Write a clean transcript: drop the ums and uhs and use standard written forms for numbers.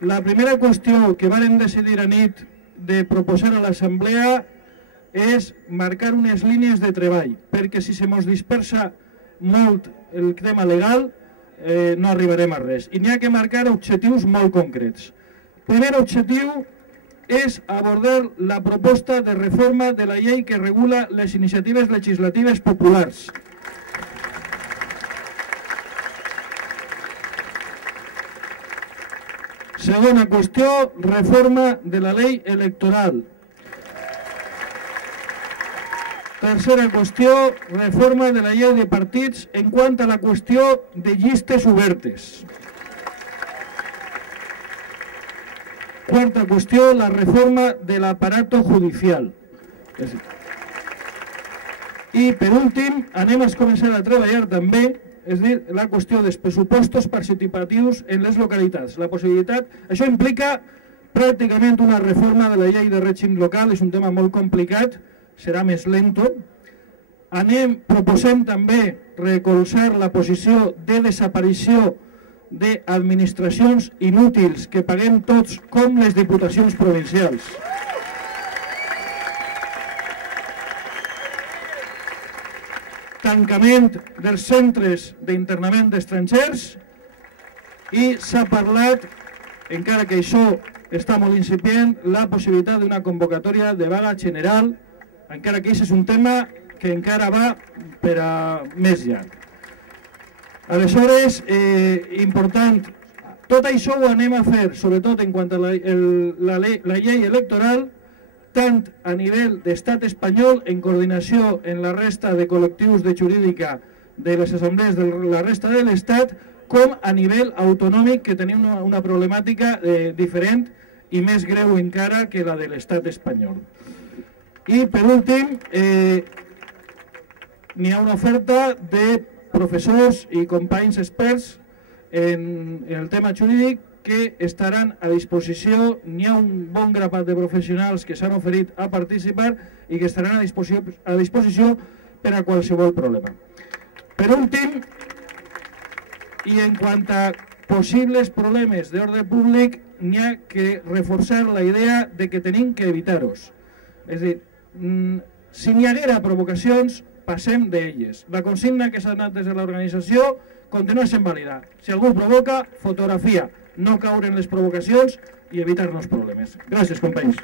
La primera qüestió que vàrem decidir a nit de proposar a l'Assemblea és marcar unes línies de treball, perquè si se mos dispersa molt el tema legal no arribarem a res. I n'hi ha que marcar objectius molt concrets. El primer objectiu és abordar la proposta de reforma de la llei que regula les iniciatives legislatives populars. Segona qüestió, reforma de la llei electoral. Tercera qüestió, reforma de la llei de partits en quant a la qüestió de llistes obertes. Quarta qüestió, la reforma de l'aparato judicial. I per últim, anem a començar a treballar també, és a dir, la qüestió dels pressupostos participatius en les localitats. La possibilitat, això implica pràcticament una reforma de la llei de règim local, és un tema molt complicat, serà més lento. Proposem també recolzar la posició de desaparició d'administracions inútils que paguem tots, com les diputacions provincials. Tancament dels centres d'internament d'estrangers i s'ha parlat, encara que això està molt incipient, la possibilitat d'una convocatòria de vaga general, encara que això és un tema que encara va per a més llarg. Aleshores, important, tot això ho anem a fer, sobretot en quant a la llei electoral, tant a nivell d'estat espanyol, en coordinació en la resta de col·lectius de jurídica de les assemblees de la resta de l'Estat, com a nivell autonòmic, que tenim una problemàtica diferent i més greu encara que la de l'estat espanyol. I, per últim, n'hi ha una oferta de professors i companys experts en el tema jurídic que estaran a disposició. N'hi ha un bon grapat de professionals que s'han oferit a participar i que estaran a disposició per a qualsevol problema. Per últim, i en quant a possibles problemes d'ordre públic, n'hi ha que reforçar la idea de que tenim que evitar-los. És a dir, si n'hi haguera provocacions, passem d'elles. La consigna que s'ha donat des de l'organització continua sent vàlida. Si algú provoca, fotografia, no caure en les provocacions i evitar-nos problemes. Gràcies, companys.